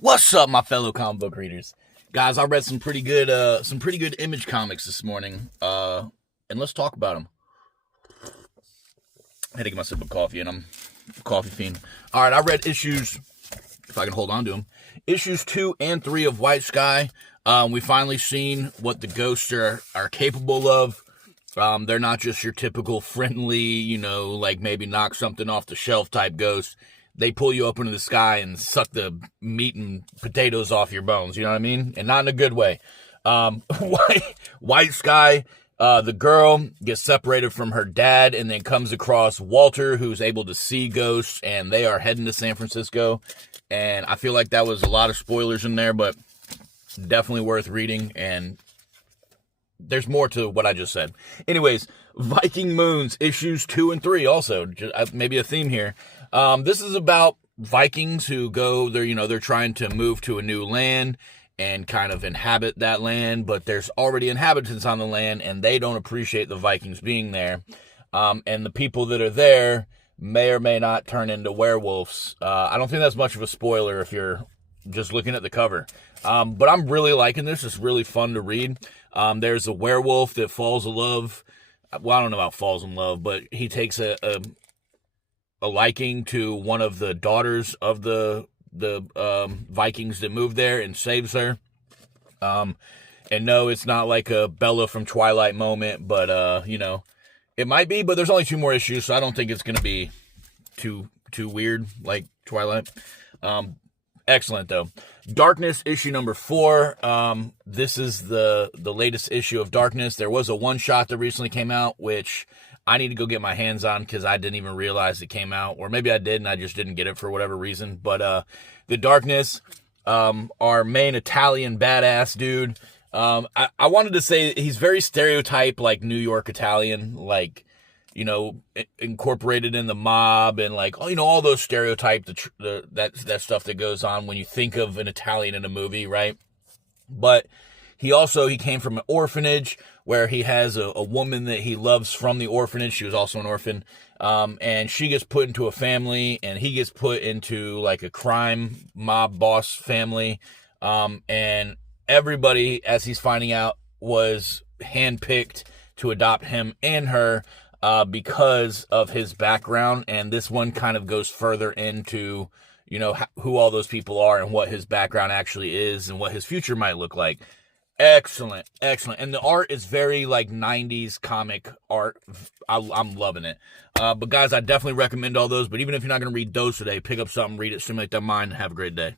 What's up, my fellow comic book readers? Guys, I read some pretty good Image comics this morning. And let's talk about them. I had to get my sip of coffee, and I'm a coffee fiend. All right, I read issues, if I can hold on to them, issues 2 and 3 of White Sky. We finally seen what the ghosts are capable of. They're not just your typical friendly, like maybe knock something off the shelf type ghost. They pull you up into the sky and suck the meat and potatoes off your bones, you know what I mean? And not in a good way. White Sky, the girl gets separated from her dad and then comes across Walter, who's able to see ghosts, and they are heading to San Francisco. And I feel like that was a lot of spoilers in there, but definitely worth reading, and there's more to what I just said. Anyways, Viking Moons, issues 2 and 3 also, just, maybe a theme here. This is about Vikings who go, they're trying to move to a new land and kind of inhabit that land, but there's already inhabitants on the land, and they don't appreciate the Vikings being there. And the people that are there may or may not turn into werewolves. I don't think that's much of a spoiler if you're just looking at the cover. But I'm really liking this. It's really fun to read. There's a werewolf that falls in love. Well, I don't know about falls in love, but he takes a liking to one of the daughters of the Vikings that moved there and saves her. And no, it's not like a Bella from Twilight moment, but it might be. But there's only 2 more issues, so I don't think it's gonna be too weird like Twilight. Excellent though. Darkness, issue number 4. This is the latest issue of Darkness. There was a one-shot that recently came out, which I need to go get my hands on because I didn't even realize it came out. Or maybe I did and I just didn't get it for whatever reason. But the Darkness, our main Italian badass dude. I wanted to say he's very stereotype, like New York Italian, like, incorporated in the mob and like, all those stereotypes, that stuff that goes on when you think of an Italian in a movie, right? But he came from an orphanage where he has a woman that he loves from the orphanage. She was also an orphan. And she gets put into a family, and he gets put into like a crime mob boss family. And everybody, as he's finding out, was handpicked to adopt him and her, because of his background. And this one kind of goes further into, who all those people are and what his background actually is and what his future might look like. Excellent. And the art is very like 90s comic art. I'm loving it. But guys, I definitely recommend all those. But even if you're not going to read those today, pick up something, read it, stimulate that mind, and have a great day.